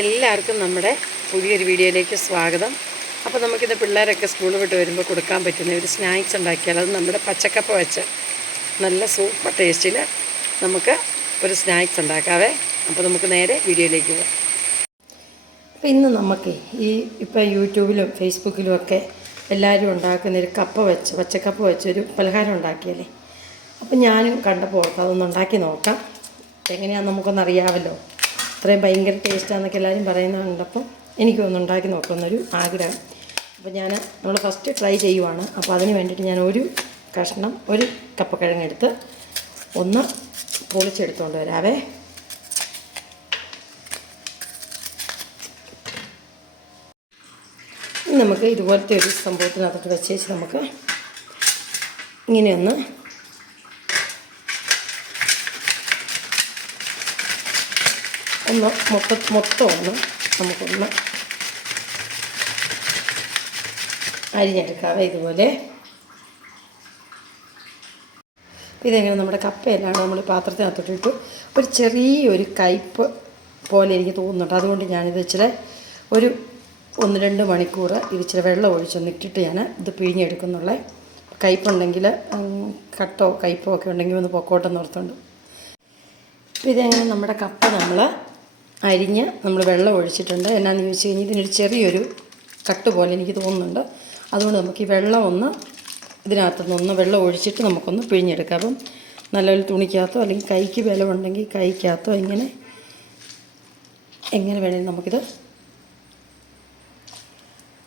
എല്ലാവർക്കും നമ്മുടെ പുതിയൊരു വീഡിയോയിലേക്ക് സ്വാഗതം. അപ്പോൾ നമുക്കിത് പിള്ളേരൊക്കെ സ്കൂൾ വിട്ട് വരുമ്പോൾ കൊടുക്കാൻ പറ്റുന്ന ഒരു സ്നാക്സ് ഉണ്ടാക്കിയാൽ അത് നമ്മുടെ പച്ചക്കപ്പ വെച്ച് നല്ല സൂപ്പർ ടേസ്റ്റിൽ നമുക്ക് ഒരു സ്നാക്സ് ഉണ്ടാക്കാവേ. അപ്പോൾ നമുക്ക് നേരെ വീഡിയോയിലേക്ക് പോകാം. അപ്പോൾ ഇന്ന് നമുക്ക് ഇപ്പോൾ യൂട്യൂബിലും ഫേസ്ബുക്കിലും ഒക്കെ എല്ലാവരും ഉണ്ടാക്കുന്നൊരു പച്ചക്കപ്പ വെച്ചൊരു പലഹാരം ഉണ്ടാക്കിയല്ലേ. അപ്പം ഞാനും കണ്ടപ്പോൾ അതൊന്ന് ഉണ്ടാക്കി നോക്കാം. എങ്ങനെയാണെന്ന് നമുക്കൊന്നറിയാമല്ലോ. അത്രയും ഭയങ്കര ടേസ്റ്റാണെന്നൊക്കെ എല്ലാവരും പറയുന്നുണ്ടപ്പം എനിക്കൊന്ന് ഉണ്ടാക്കി നോക്കുന്നൊരു ആഗ്രഹം. അപ്പോൾ നമ്മൾ ഫസ്റ്റ് ട്രൈ ചെയ്യുവാണ്. അപ്പോൾ അതിന് വേണ്ടിയിട്ട് ഞാൻ ഒരു കപ്പക്കിഴങ്ങെടുത്ത് ഒന്ന് പൊളിച്ചെടുത്തുകൊണ്ട് വരാവേ. നമുക്ക് ഇതുപോലത്തെ ഒരു സംഭവത്തിനകത്തോട്ട് വെച്ചേച്ച് നമുക്ക് ഇങ്ങനെയൊന്ന് മൊത്തം ഒന്ന് നമുക്കൊന്ന് അരിഞ്ഞെടുക്കാവേ ഇതുപോലെ. ഇതെങ്ങനെ നമ്മുടെ കപ്പയെല്ലാം നമ്മൾ പാത്രത്തിനകത്തോട്ടിട്ട് ഒരു ചെറിയൊരു കയ്പ്പ് പോലെ എനിക്ക് തോന്നുന്നുണ്ട്. അതുകൊണ്ട് ഞാനിത് ഇച്ചിരി ഒരു 1-2 മണിക്കൂർ ഇച്ചിരി വെള്ളം ഒഴിച്ചൊന്നിട്ടിട്ട് ഞാൻ ഇത് പിഴിഞ്ഞെടുക്കുന്നുള്ള. കയ്പ്പുണ്ടെങ്കിൽ കയ്പോ ഒക്കെ ഉണ്ടെങ്കിൽ ഒന്ന് പൊക്കോട്ടെന്ന് ഓർത്തുണ്ട്. അപ്പോൾ ഇതെങ്ങനെ നമ്മുടെ കപ്പ അരിഞ്ഞ് നമ്മൾ വെള്ളം ഒഴിച്ചിട്ടുണ്ട്. എന്നാന്ന് ചോദിച്ചു കഴിഞ്ഞാൽ ഇതിനൊരു ചെറിയൊരു കട്ട് പോലെ എനിക്ക് തോന്നുന്നുണ്ട്. അതുകൊണ്ട് നമുക്ക് ഈ വെള്ളം ഇതിനകത്തുനിന്ന് വെള്ളം ഒഴിച്ചിട്ട് നമുക്കൊന്ന് പിഴിഞ്ഞെടുക്കാം. അപ്പം നല്ലൊരു തുണിക്കകത്തോ അല്ലെങ്കിൽ കൈക്ക് ബലമുണ്ടെങ്കിൽ കൈക്കകത്തോ എങ്ങനെ വേണമെങ്കിൽ നമുക്കിത്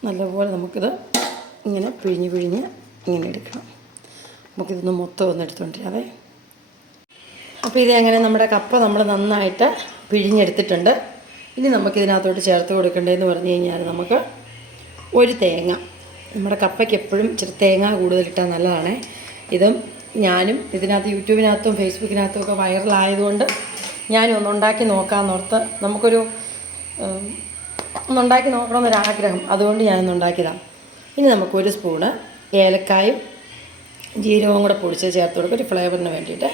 നല്ലപോലെ നമുക്കിത് ഇങ്ങനെ പിഴിഞ്ഞ് ഇങ്ങനെ എടുക്കണം. നമുക്കിതൊന്ന് മൊത്തം ഒന്ന് എടുത്തുകൊണ്ടിരാവേ. അപ്പോൾ ഇതെങ്ങനെ നമ്മുടെ കപ്പ നമ്മൾ നന്നായിട്ട് പിഴിഞ്ഞെടുത്തിട്ടുണ്ട്. ഇനി നമുക്കിതിനകത്തോട്ട് ചേർത്ത് കൊടുക്കേണ്ടതെന്ന് പറഞ്ഞു കഴിഞ്ഞാൽ നമുക്ക് ഒരു തേങ്ങ. നമ്മുടെ കപ്പയ്ക്ക് എപ്പോഴും ഇച്ചിരി തേങ്ങ കൂടുതലിട്ടാൽ നല്ലതാണ്. ഞാനും ഇതിനകത്ത് യൂട്യൂബിനകത്തും ഫേസ്ബുക്കിനകത്തും ഒക്കെ വൈറലായതുകൊണ്ട് ഞാനും ഒന്നുണ്ടാക്കി നോക്കാമെന്നോർത്ത് ഒന്നുണ്ടാക്കി നോക്കണമെന്നൊരാഗ്രഹം. അതുകൊണ്ട് ഞാനൊന്നുണ്ടാക്കിയതാണ്. ഇനി നമുക്കൊരു സ്പൂണ് ഏലക്കായും ജീരകവും കൂടെ പൊടിച്ച് ചേർത്ത് കൊടുക്കും ഒരു ഫ്ലേവറിന് വേണ്ടിയിട്ട്.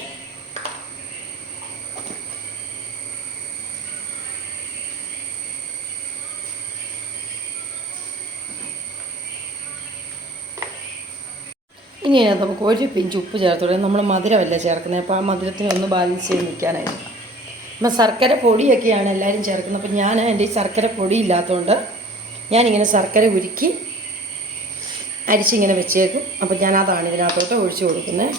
ഇനി അതിനകത്ത് നമുക്ക് ഒരു പിഞ്ച് ഉപ്പ് ചേർത്ത് കൊടുക്കാം. നമ്മൾ മധുരമല്ല ചേർക്കുന്നത്. അപ്പോൾ ആ മധുരത്തിന് ഒന്ന് ബാലൻസ് ചെയ്ത് നിൽക്കാനായിരുന്നു. അപ്പം ശർക്കര പൊടിയൊക്കെയാണ് എല്ലാവരും ചേർക്കുന്നത്. അപ്പം എൻ്റെ ഈ ശർക്കര പൊടി ഇല്ലാത്തതുകൊണ്ട് ഞാനിങ്ങനെ ശർക്കര ഉരുക്കി അരിച്ചിങ്ങനെ വെച്ചേക്കും. അപ്പം ഞാനതാണ് ഇതിനകത്തോട്ട് ഒഴിച്ചു കൊടുക്കുന്നത്.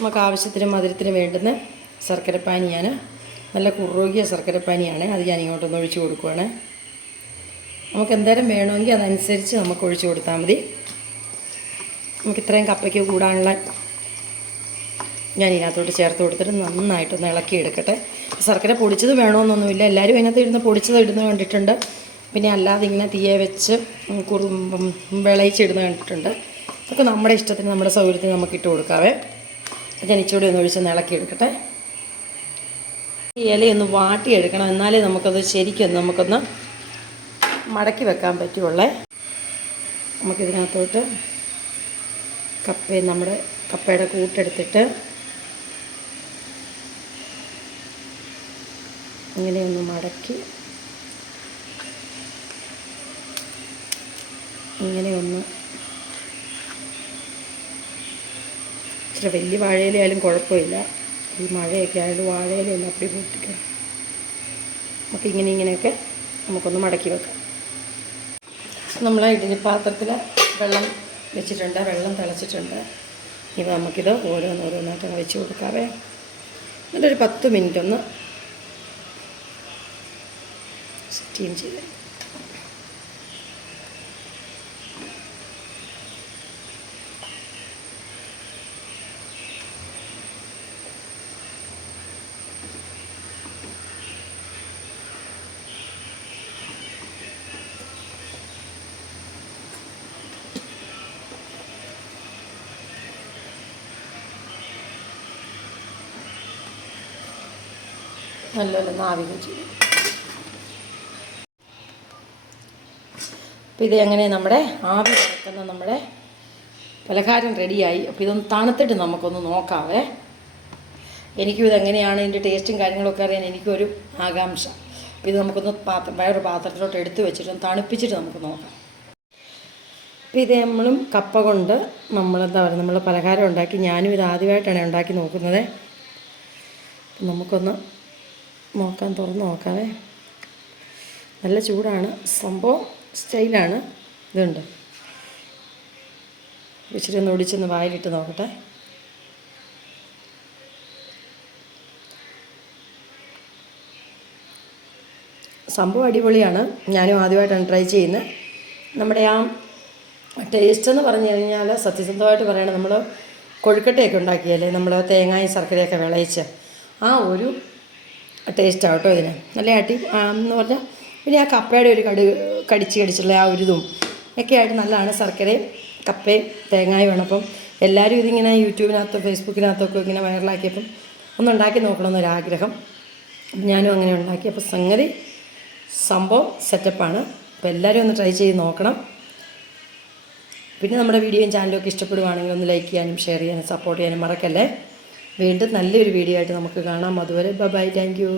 നമുക്ക് ആവശ്യത്തിന് മധുരത്തിന് വേണ്ടുന്ന ശർക്കരപ്പാനി നല്ല കുറുകിയ ശർക്കരപ്പാനിയാണ്. അത് ഞാനിങ്ങോട്ടൊന്ന് ഒഴിച്ചു കൊടുക്കുവാണ്. നമുക്ക് എന്തേരം വേണമെങ്കിൽ അതനുസരിച്ച് നമുക്ക് ഒഴിച്ചു കൊടുത്താൽ മതി. നമുക്ക് ഇത്രയും കപ്പയ്ക്ക് കൂടാനുള്ള ഞാൻ ഇതിനകത്തോട്ട് ചേർത്ത് കൊടുത്തിട്ട് നന്നായിട്ടൊന്ന് ഇളക്കി എടുക്കട്ടെ. ശർക്കര പൊടിച്ചത് വേണമെന്നൊന്നുമില്ല. എല്ലാവരും അതിനകത്ത് പൊടിച്ചത് കണ്ടിട്ടുണ്ട്. പിന്നെ അല്ലാതെ ഇങ്ങനെ തീയെ വെച്ച് വിളയിച്ചിടുന്ന കണ്ടിട്ടുണ്ട്. അതൊക്കെ നമ്മുടെ ഇഷ്ടത്തിന് നമ്മുടെ സൗകര്യത്തിന് നമുക്ക് ഇട്ട് കൊടുക്കാവേ. ഞാൻ ഇച്ചിരി ഒന്ന് ഒഴിച്ചൊന്ന് ഇളക്കി എടുക്കട്ടെ. ഈ ഇലയൊന്ന് വാട്ടിയെടുക്കണം. എന്നാലേ നമുക്കത് ശരിക്കും നമുക്കൊന്ന് മടക്കി വെക്കാൻ പറ്റുള്ളേ. നമുക്കിതിനകത്തോട്ട് നമ്മുടെ കപ്പയുടെ കൂട്ടെടുത്തിട്ട് ഇങ്ങനെയൊന്ന് മടക്കി ഇങ്ങനെയൊന്ന് ഇച്ചിരി വലിയ വാഴയിലായാലും കുഴപ്പമില്ല. ഈ മഴയൊക്കെ ആയാലും വാഴയിലല്ല അപ്പടി പൊട്ടിക്കണം. നമുക്ക് ഇങ്ങനെയൊക്കെ നമുക്കൊന്ന് മടക്കി വെക്കാം. നമ്മൾ ഇഡ്ഡലി പാത്രത്തിൽ വെള്ളം വെച്ചിട്ടുണ്ട്. വെള്ളം തിളച്ചിട്ടുണ്ട്. ഇനി നമുക്കിത് ഓരോന്നായിട്ട് വെച്ച് കൊടുക്കാവേ. എന്നിട്ടൊരു 10 മിനിറ്റ് ഒന്ന് സ്റ്റീം ചെയ്ത് നല്ലപോലെ ആവി ചെയ്യും. അപ്പോൾ ഇത് എങ്ങനെ നമ്മുടെ ആവി കിടക്കുന്ന നമ്മുടെ പലഹാരം റെഡിയായി. അപ്പോൾ ഇതൊന്ന് തണുത്തിട്ട് നമുക്കൊന്ന് നോക്കാവേ. എനിക്കും ഇതെങ്ങനെയാണ് ഇതിൻ്റെ ടേസ്റ്റും കാര്യങ്ങളൊക്കെ അറിയാൻ എനിക്കൊരു ആകാംക്ഷ. അപ്പോൾ ഇത് നമുക്കൊന്ന് വേറൊരു പാത്രത്തിലോട്ട് എടുത്ത് വെച്ചിട്ട് തണുപ്പിച്ചിട്ട് നമുക്ക് നോക്കാം. അപ്പോൾ ഇത് നമ്മളും കപ്പ കൊണ്ട് നമ്മളെന്താ പറയുക, നമ്മൾ പലഹാരം ഉണ്ടാക്കി. ഞാനും ഇത് ആദ്യമായിട്ടാണ് ഉണ്ടാക്കി നോക്കുന്നത്. നമുക്കൊന്ന് നോക്കാൻ, തുറന്ന് നോക്കാവേ. നല്ല ചൂടാണ് സംഭവം, സ്റ്റൈലാണ്. ഇതുണ്ട്, ഇച്ചിരി ഒന്ന് ഒടിച്ചൊന്ന് വായിലിട്ട് നോക്കട്ടെ. സംഭവം അടിപൊളിയാണ്. ഞാനും ആദ്യമായിട്ടാണ് ട്രൈ ചെയ്യുന്നത്. നമ്മുടെ ആ ടേസ്റ്റ് എന്ന് പറഞ്ഞു കഴിഞ്ഞാൽ സത്യസന്ധമായിട്ട് പറയണം, നമ്മൾ കൊഴുക്കട്ടയൊക്കെ ഉണ്ടാക്കിയല്ലേ, നമ്മൾ തേങ്ങയും ശർക്കരയൊക്കെ വിളയിച്ച് ആ ഒരു ടേസ്റ്റാണ് കേട്ടോ ഇതിന്. നല്ല എന്ന് പറഞ്ഞാൽ പിന്നെ ആ കപ്പയുടെ ഒരു കടിച്ചുള്ള ആ ഒരു ഇതും ഒക്കെ ആയിട്ട് നല്ലതാണ്. ശർക്കരയും കപ്പയും തേങ്ങയും വേണം. അപ്പം എല്ലാവരും ഇതിങ്ങനെ യൂട്യൂബിനകത്തും ഫേസ്ബുക്കിനകത്തൊക്കെ ഇങ്ങനെ വൈറലാക്കിയപ്പം ഒന്നുണ്ടാക്കി നോക്കണമെന്നൊരാഗ്രഹം. ഞാനും അങ്ങനെ ഉണ്ടാക്കി. അപ്പോൾ സംഭവം സെറ്റപ്പാണ്. അപ്പോൾ എല്ലാവരും ഒന്ന് ട്രൈ ചെയ്ത് നോക്കണം. പിന്നെ നമ്മുടെ വീഡിയോയും ചാനലും ഒക്കെ ഇഷ്ടപ്പെടുവാണെങ്കിൽ ഒന്ന് ലൈക്ക് ചെയ്യാനും ഷെയർ ചെയ്യാനും സപ്പോർട്ട് ചെയ്യാനും മറക്കല്ലേ. വീണ്ടും നല്ലൊരു വീഡിയോ ആയിട്ട് നമുക്ക് കാണാം. അതുവരെ ബൈ, താങ്ക് യു.